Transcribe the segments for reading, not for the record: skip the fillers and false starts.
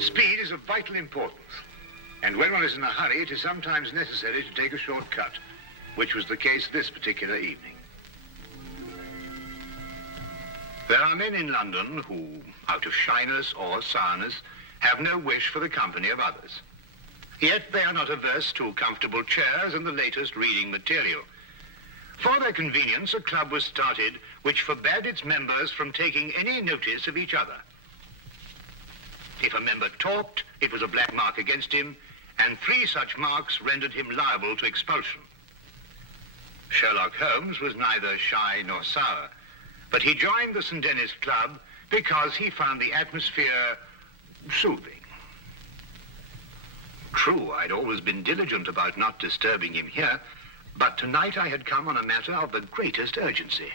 Speed is of vital importance. And when one is in a hurry, it is sometimes necessary to take a short cut, which was the case this particular evening. There are men in London who, out of shyness or sourness, have no wish for the company of others. Yet they are not averse to comfortable chairs and the latest reading material. For their convenience, a club was started which forbade its members from taking any notice of each other. If a member talked, it was a black mark against him, and 3 such marks rendered him liable to expulsion. Sherlock Holmes was neither shy nor sour, but he joined the St. Denis Club because he found the atmosphere soothing. True, I'd always been diligent about not disturbing him here, but tonight I had come on a matter of the greatest urgency.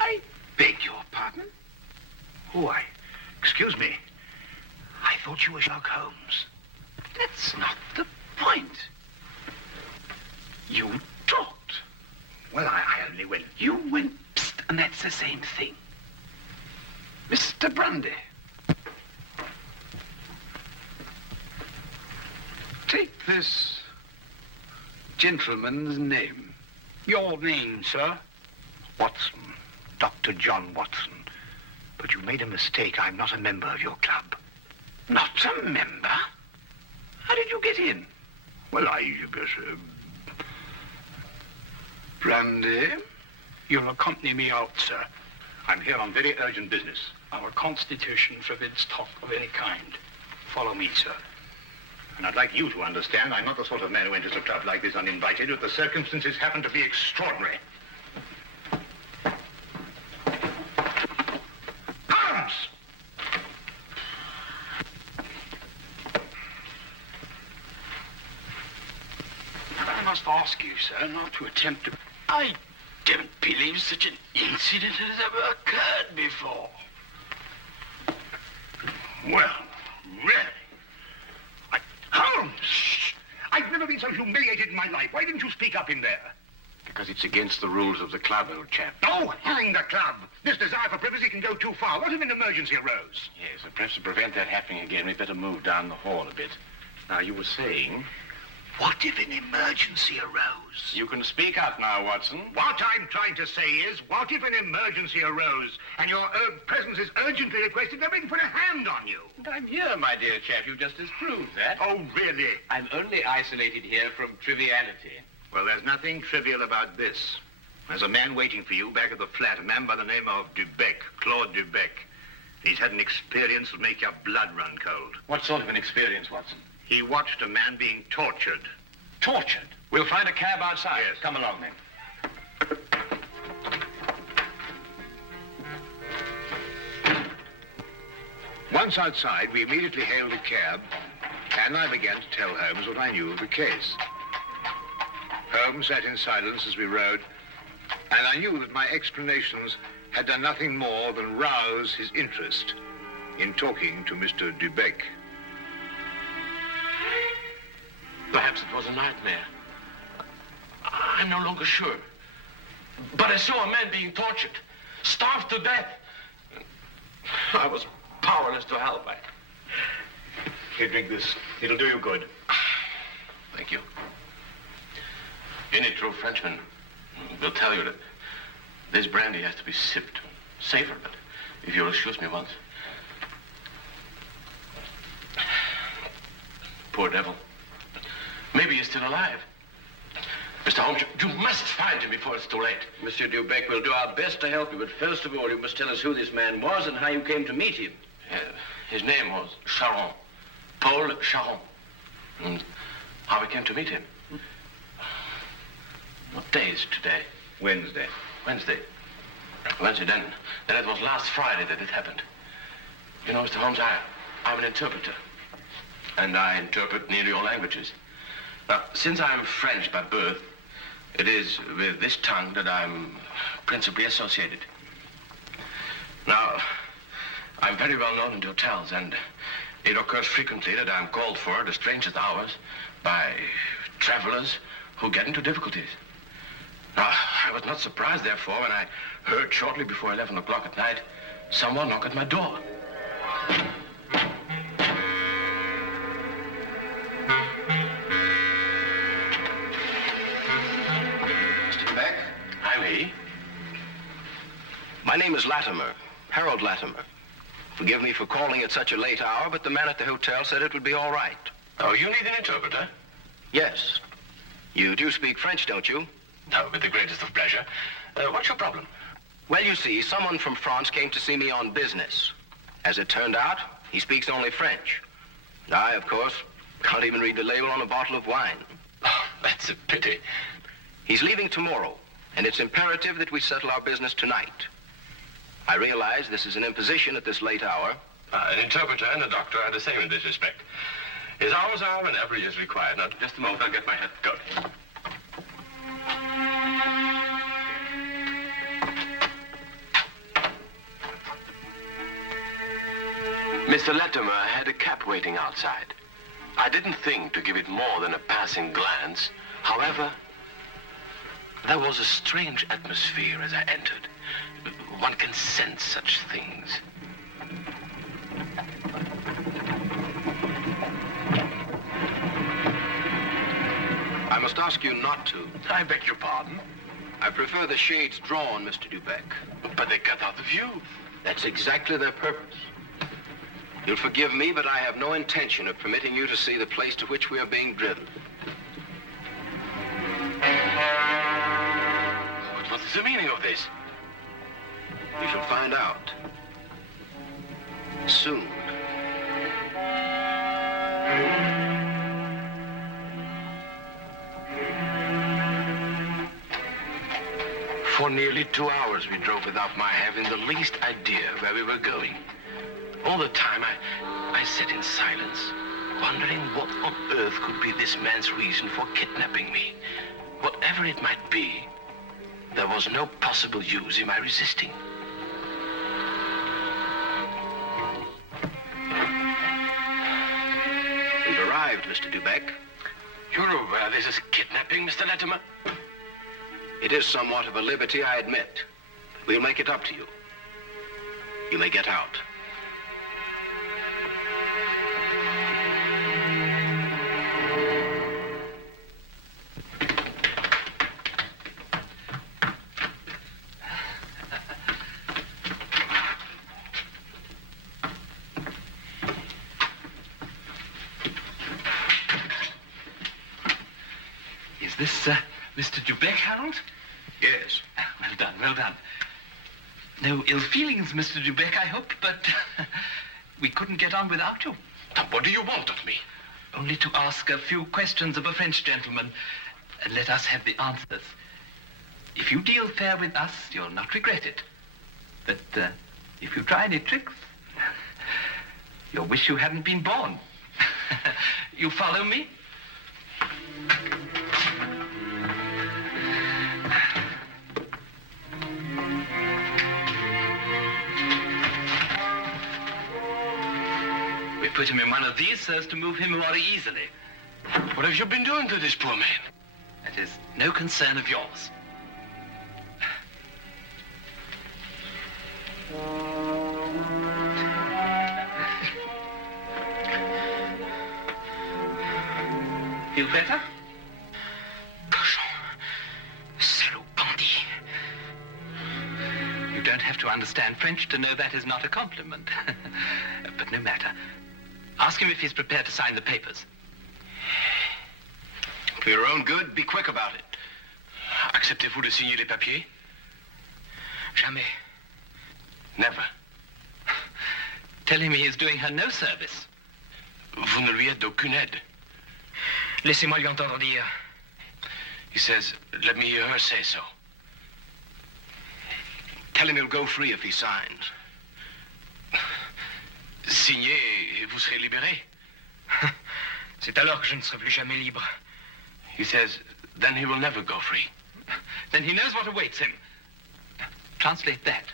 I beg your pardon? Oh, excuse me. I thought you were Sherlock Holmes. That's not the point. You talked. Well, I only went... You went psst, and that's the same thing. Mr. Grundy. Take this gentleman's name. Your name, sir? Watson. Dr. John Watson. But you made a mistake. I'm not a member of your club. Not a member? How did you get in? Well, Brandy? You'll accompany me out, sir. I'm here on very urgent business. Our constitution forbids talk of any kind. Follow me, sir. And I'd like you to understand I'm not the sort of man who enters a club like this uninvited, but the circumstances happen to be extraordinary. Holmes! I must ask you, sir, not to attempt to... I don't believe such an incident has ever occurred before. Well, really? Holmes! Shh! I've never been so humiliated in my life. Why didn't you speak up in there? Because it's against the rules of the club, old chap. Oh, hang the club! This desire for privacy can go too far. What if an emergency arose? Yes, but perhaps to prevent that happening again, we'd better move down the hall a bit. Now, you were saying... What if an emergency arose? You can speak out now, Watson. What I'm trying to say is, what if an emergency arose and your presence is urgently requested? They're ready to put a hand on you. And I'm here, my dear chap. You just disproved that. Oh, really? I'm only isolated here from triviality. Well, there's nothing trivial about this. There's a man waiting for you back at the flat, a man by the name of Dubec, Claude Dubec. He's had an experience that'll make your blood run cold. What sort of an experience, Watson? He watched a man being tortured. Tortured? We'll find a cab outside. Yes. Come along, then. Once outside, we immediately hailed a cab, and I began to tell Holmes what I knew of the case. Holmes sat in silence as we rode, and I knew that my explanations had done nothing more than rouse his interest in talking to Mr. Dubec. Perhaps it was a nightmare. I'm no longer sure. But I saw a man being tortured, starved to death. I was powerless to help. Here, drink this. It'll do you good. Thank you. Any true Frenchman will tell you that this brandy has to be sipped, savored, but if you'll excuse me once. Poor devil. Maybe he's still alive. Mr. Holmes, you must find him before it's too late. Monsieur Dubec, we'll do our best to help you, but first of all, you must tell us who this man was and how you came to meet him. His name was Charon, Paul Charon. And how we came to meet him. What day is today? Wednesday. Wednesday, then it was last Friday that it happened. You know, Mr. Holmes, I'm an interpreter. And I interpret nearly all languages. Now, since I'm French by birth, it is with this tongue that I'm principally associated. Now, I'm very well known in hotels, and it occurs frequently that I'm called for at the strangest hours by travelers who get into difficulties. I was not surprised, therefore, when I heard shortly before 11 o'clock at night someone knock at my door. Mr. Beck? I'm he. My name is Latimer, Harold Latimer. Forgive me for calling at such a late hour, but the man at the hotel said it would be all right. Oh, you need an interpreter? Yes. You do speak French, don't you? No, with the greatest of pleasure. What's your problem? Well, you see, someone from France came to see me on business. As it turned out, he speaks only French. And I, of course, can't even read the label on a bottle of wine. Oh, that's a pity. He's leaving tomorrow, and it's imperative that we settle our business tonight. I realize this is an imposition at this late hour. An interpreter and a doctor are the same in this respect. His hours are whenever he is required. Now, just a moment, I'll get my hat coat. Mr. Latimer had a cab waiting outside. I didn't think to give it more than a passing glance. However, there was a strange atmosphere as I entered. One can sense such things. I must ask you not to. I beg your pardon. I prefer the shades drawn, Mr. Dubeck. But they cut out the view. That's exactly their purpose. You'll forgive me, but I have no intention of permitting you to see the place to which we are being driven. What is the meaning of this? You shall find out. Soon. For nearly 2 hours we drove without my having the least idea where we were going. All the time I sat in silence, wondering what on earth could be this man's reason for kidnapping me. Whatever it might be, there was no possible use in my resisting. We've arrived, Mr. Dubeck. You're aware this is kidnapping, Mr. Latimer? It is somewhat of a liberty, I admit. We'll make it up to you. You may get out. Is this, Mr. Dubeck, Harold? Yes. Well done, well done. No ill feelings, Mr. Dubeck, I hope, but we couldn't get on without you. Now, what do you want of me? Only to ask a few questions of a French gentleman, and let us have the answers. If you deal fair with us, you'll not regret it. But if you try any tricks, you'll wish you hadn't been born. You follow me? We put him in one of these so as to move him more easily. What have you been doing to this poor man? That is no concern of yours. Feel better? Cochon. Salaud bandit. You don't have to understand French to know that is not a compliment. But no matter. Ask him if he's prepared to sign the papers. For your own good, be quick about it. Acceptez-vous de signer les papiers? Jamais. Never. Tell him he is doing her no service. Vous ne lui êtes d'aucune aide. Laissez-moi lui entendre dire. He says, let me hear her say so. Tell him he'll go free if he signs. Signez et vous serez libéré. C'est alors que je ne serai plus jamais libre. He says, then he will never go free. Then he knows what awaits him. Translate that.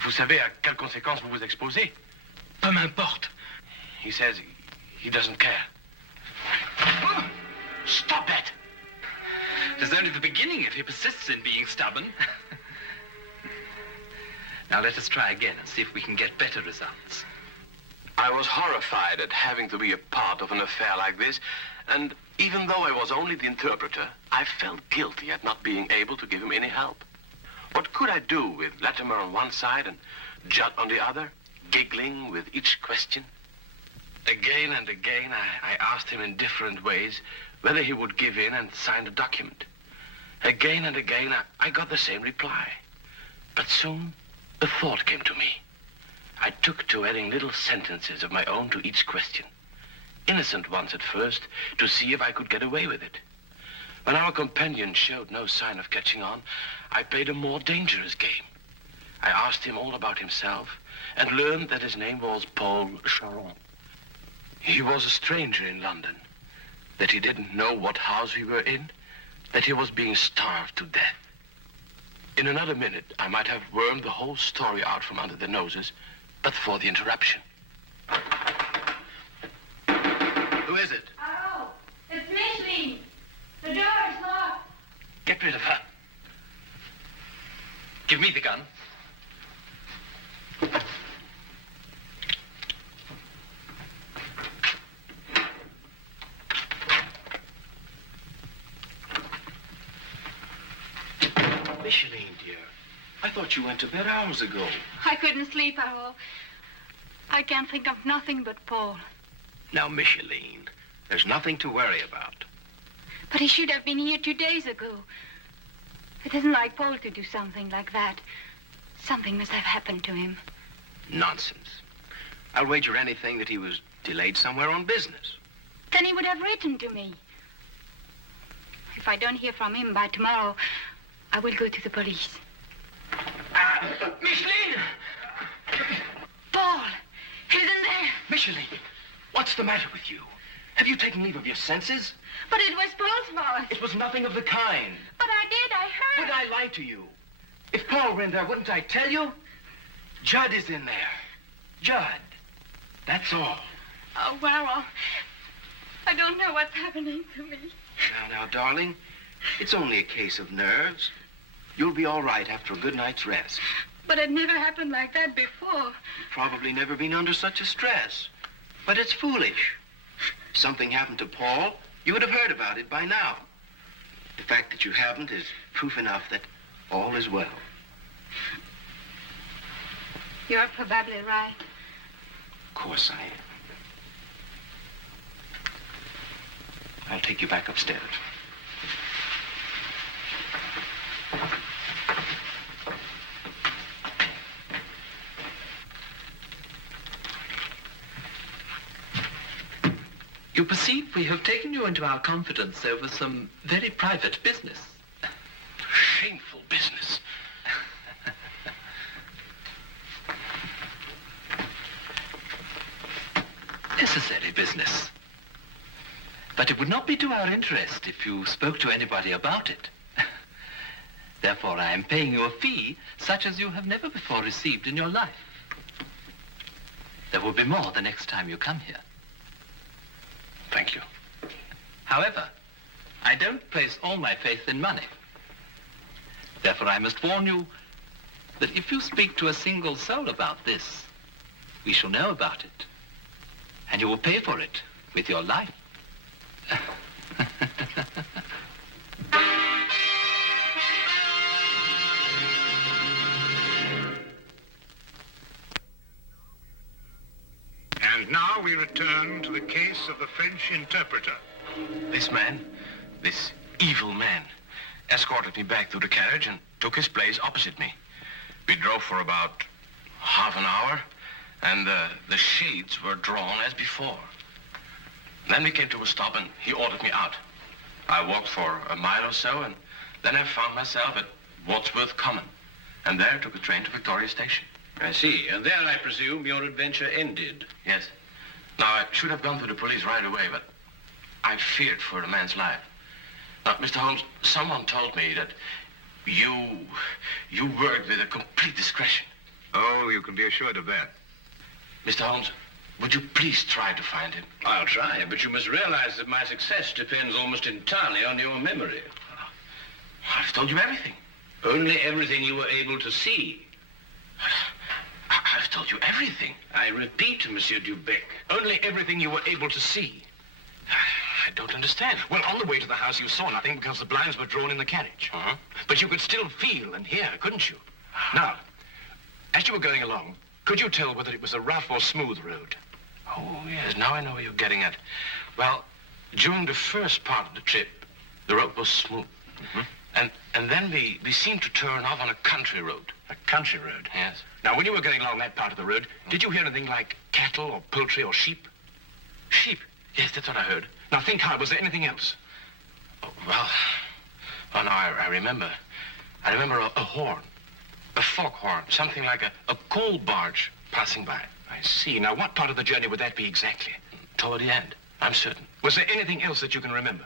Vous savez à quelles conséquences vous vous exposez? Peu m'importe. He says he doesn't care. Stop it! It is only the beginning if he persists in being stubborn. Now let us try again and see if we can get better results. I was horrified at having to be a part of an affair like this, and even though I was only the interpreter, I felt guilty at not being able to give him any help. What could I do with Latimer on one side and Judd on the other, giggling with each question? Again and again, I asked him in different ways whether he would give in and sign the document. Again and again, I got the same reply. But soon, a thought came to me. I took to adding little sentences of my own to each question. Innocent ones at first, to see if I could get away with it. When our companion showed no sign of catching on, I played a more dangerous game. I asked him all about himself and learned that his name was Paul Sherlock. He was a stranger in London, that he didn't know what house we were in, that he was being starved to death. In another minute, I might have wormed the whole story out from under their noses, but for the interruption. Who is it? Oh, it's Micheline. The door is locked. Get rid of her. Give me the gun. Micheline, dear. I thought you went to bed hours ago. I couldn't sleep at all. I can't think of nothing but Paul. Now, Micheline, there's nothing to worry about. But he should have been here 2 days ago. It isn't like Paul to do something like that. Something must have happened to him. Nonsense. I'll wager anything that he was delayed somewhere on business. Then he would have written to me. If I don't hear from him by tomorrow, I will go to the police. Micheline! Paul! He's in there! Micheline, what's the matter with you? Have you taken leave of your senses? But it was Paul's fault. It was nothing of the kind. But I did. I heard. Would I lie to you? If Paul were in there, wouldn't I tell you? Judd is in there. Judd. That's all. Oh, well, I don't know what's happening to me. Now, darling, it's only a case of nerves. You'll be all right after a good night's rest. But it never happened like that before. You've probably never been under such a stress. But it's foolish. If something happened to Paul, you would have heard about it by now. The fact that you haven't is proof enough that all is well. You're probably right. Of course I am. I'll take you back upstairs. You perceive we have taken you into our confidence over some very private business. Shameful business. Necessary business. But it would not be to our interest if you spoke to anybody about it. Therefore, I am paying you a fee such as you have never before received in your life. There will be more the next time you come here. Thank you. However, I don't place all my faith in money. Therefore, I must warn you that if you speak to a single soul about this, we shall know about it. And you will pay for it with your life. And now we return to the case of the French interpreter. This man, this evil man, escorted me back to the carriage and took his place opposite me. We drove for about half an hour, and the shades were drawn as before. Then we came to a stop, and he ordered me out. I walked for a mile or so, and then I found myself at Wadsworth Common, and there took a train to Victoria Station. I see. And there, I presume, your adventure ended. Yes. Now, I should have gone to the police right away, but I feared for the man's life. Now, Mr. Holmes, someone told me that you worked with a complete discretion. Oh, you can be assured of that. Mr. Holmes, would you please try to find him? I'll try, but you must realize that my success depends almost entirely on your memory. I've told you everything. Only everything you were able to see. I've told you everything. I repeat, Monsieur Dubec. Only everything you were able to see. I don't understand. Well, on the way to the house, you saw nothing because the blinds were drawn in the carriage. Uh-huh. But you could still feel and hear, couldn't you? Now, as you were going along, could you tell whether it was a rough or smooth road? Oh, yes, now I know what you're getting at. Well, during the first part of the trip, the road was smooth. Mm-hmm. And then we seemed to turn off on a country road. A country road? Yes. Now, when you were going along that part of the road, did you hear anything like cattle or poultry or sheep? Sheep? Yes, that's what I heard. Now, think hard. Was there anything else? Oh, well, now I remember. I remember a horn, a foghorn, something like a coal barge passing by. I see. Now, what part of the journey would that be exactly? Toward the end, I'm certain. Was there anything else that you can remember?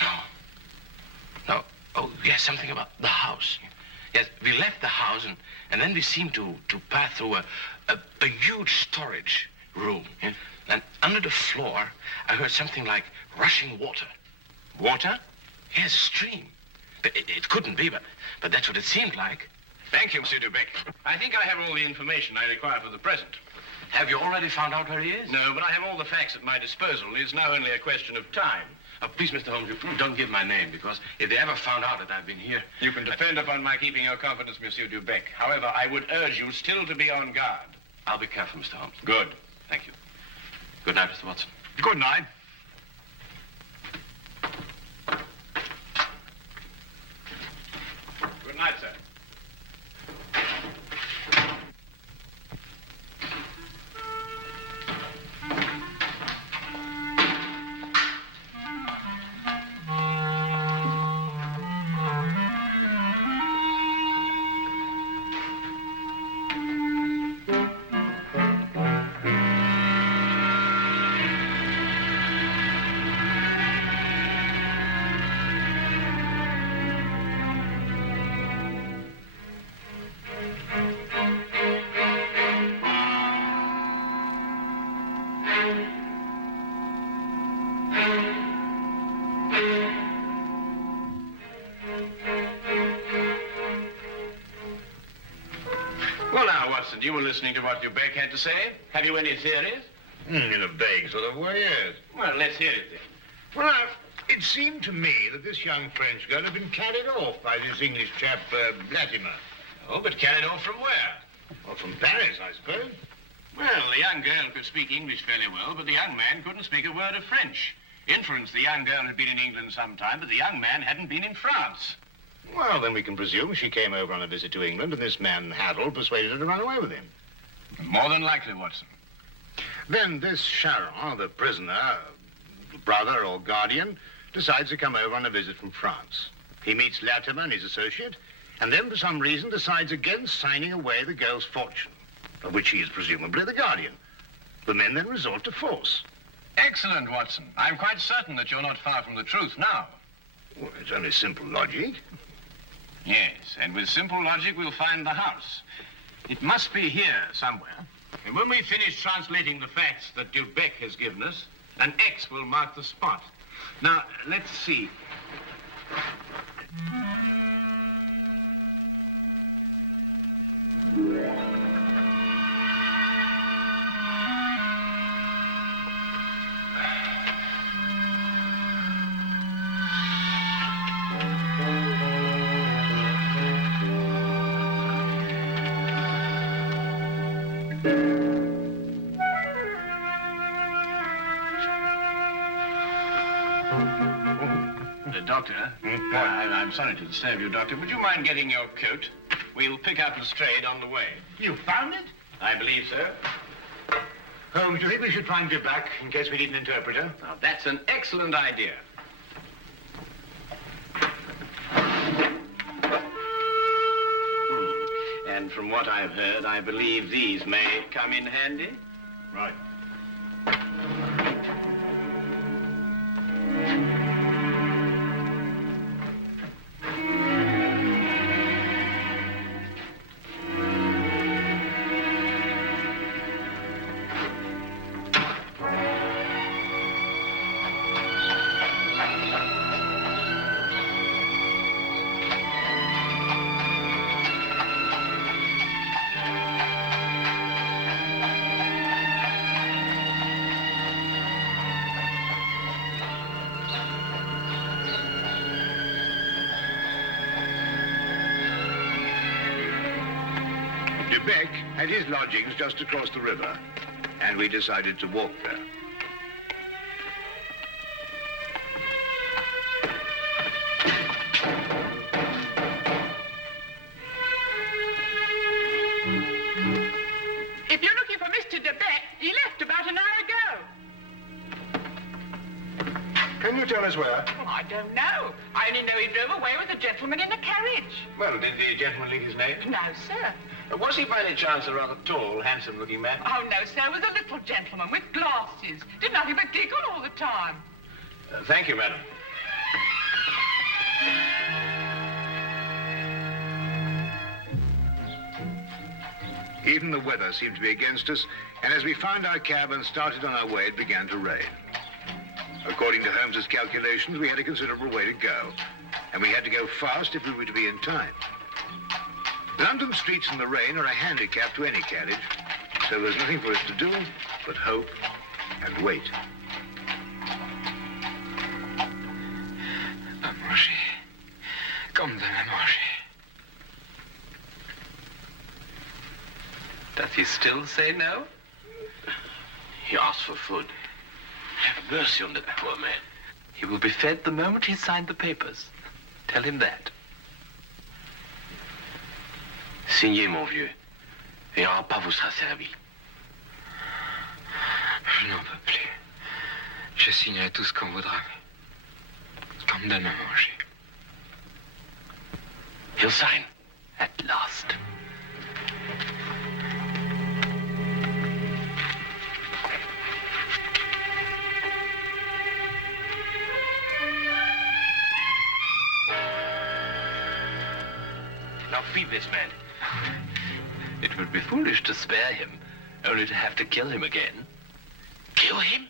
No. Oh, yes, something about the house. Yes, we left the house, and then we seemed to pass through a huge storage room. Yeah. And under the floor, I heard something like rushing water. Water? Yes, a stream. It couldn't be, but that's what it seemed like. Thank you, Monsieur Dubec. I think I have all the information I require for the present. Have you already found out where he is? No, but I have all the facts at my disposal. It's now only a question of time. Please, Mr. Holmes, you don't give my name, because if they ever found out that I've been here... You can depend upon my keeping your confidence, Monsieur Dubec. However, I would urge you still to be on guard. I'll be careful, Mr. Holmes. Good. Thank you. Good night, Mr. Watson. Good night. Good night, sir. Well, now, Watson, you were listening to what Dubec had to say. Have you any theories? In a vague sort of way, yes. Well, let's hear it then. Well, now, it seemed to me that this young French girl had been carried off by this English chap, Latimer. Oh, but carried off from where? Well, from Paris, I suppose. Well, the young girl could speak English fairly well, but the young man couldn't speak a word of French. Inference, the young girl had been in England some time, but the young man hadn't been in France. Well, then we can presume she came over on a visit to England, and this man, Harold, persuaded her to run away with him. More than likely, Watson. Then this Charon, the prisoner, brother or guardian, decides to come over on a visit from France. He meets Latimer and his associate, and then for some reason decides against signing away the girl's fortune, of which he is presumably the guardian. The men then resort to force. Excellent, Watson. I'm quite certain that you're not far from the truth now. Well, it's only simple logic. Yes, and with simple logic, we'll find the house. It must be here somewhere. And when we finish translating the facts that Dubec has given us, an X will mark the spot. Now, let's see. Doctor, I'm sorry to disturb you, Doctor. Would you mind getting your coat? We'll pick up Lestrade on the way. You found it? I believe so. Holmes, do you think we should try and get back in case we need an interpreter? Now, that's an excellent idea. And from what I've heard, I believe these may come in handy. Right. Beck had his lodgings just across the river, and we decided to walk there. If you're looking for Mr. de Beck, he left about an hour ago. Can you tell us where? Well, I don't know. I only know he drove away with a gentleman in a carriage. Well, did the gentleman leave his name? No, sir. Was he by any chance a rather tall, handsome-looking man? Oh, no, sir. It was a little gentleman with glasses. Did nothing but giggle all the time. Thank you, madam. Even the weather seemed to be against us, and as we found our cab and started on our way, it began to rain. According to Holmes's calculations, we had a considerable way to go, and we had to go fast if we were to be in time. London streets in the rain are a handicap to any carriage, so there's nothing for us to do but hope and wait. À manger. Comme de la manger. Does he still say no? He asked for food. Have mercy on that poor man. He will be fed the moment he's signed the papers. Tell him that. Signez, mon vieux, et un repas vous sera servi. Je n'en peux plus. Je signerai tout ce qu'on voudra. Qu'on me donne à manger. He'll sign. At last. Now feed this man. It would be foolish to spare him, only to have to kill him again. Kill him?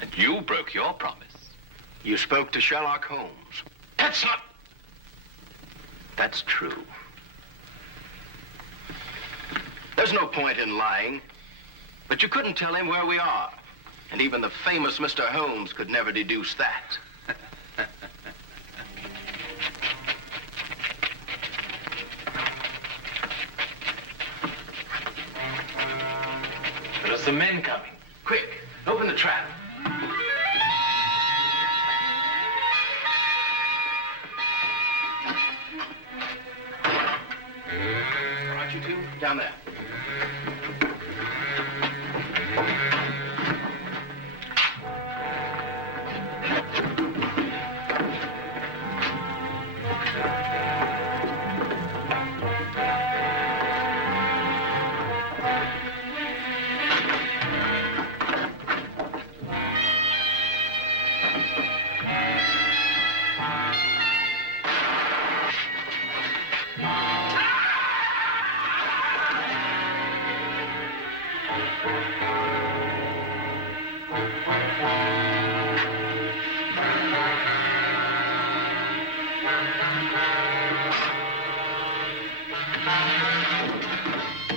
And you broke your promise. You spoke to Sherlock Holmes. That's not... That's true. There's no point in lying, but you couldn't tell him where we are. And even the famous Mr. Holmes could never deduce that. There's the men coming. Quick, open the trap. All right, you two, down there.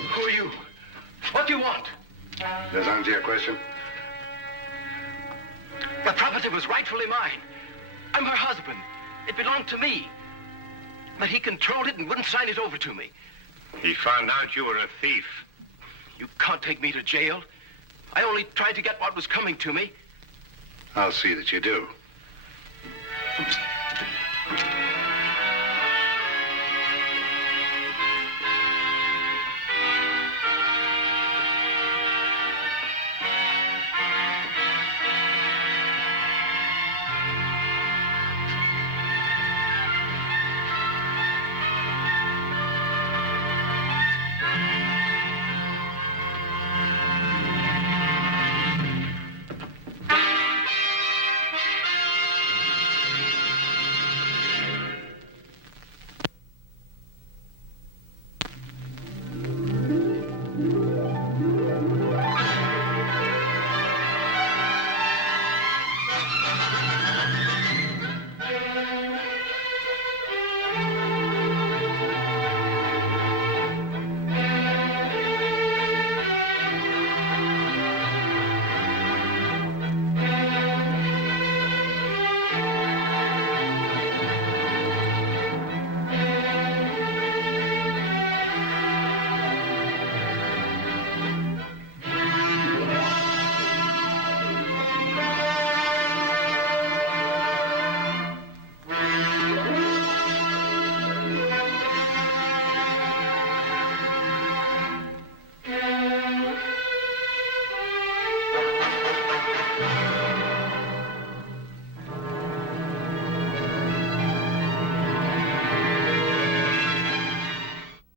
Who are you? What do you want? Does that answer your question? The property was rightfully mine. I'm her husband. It belonged to me. But he controlled it and wouldn't sign it over to me. He found out you were a thief. You can't take me to jail. I only tried to get what was coming to me. I'll see that you do.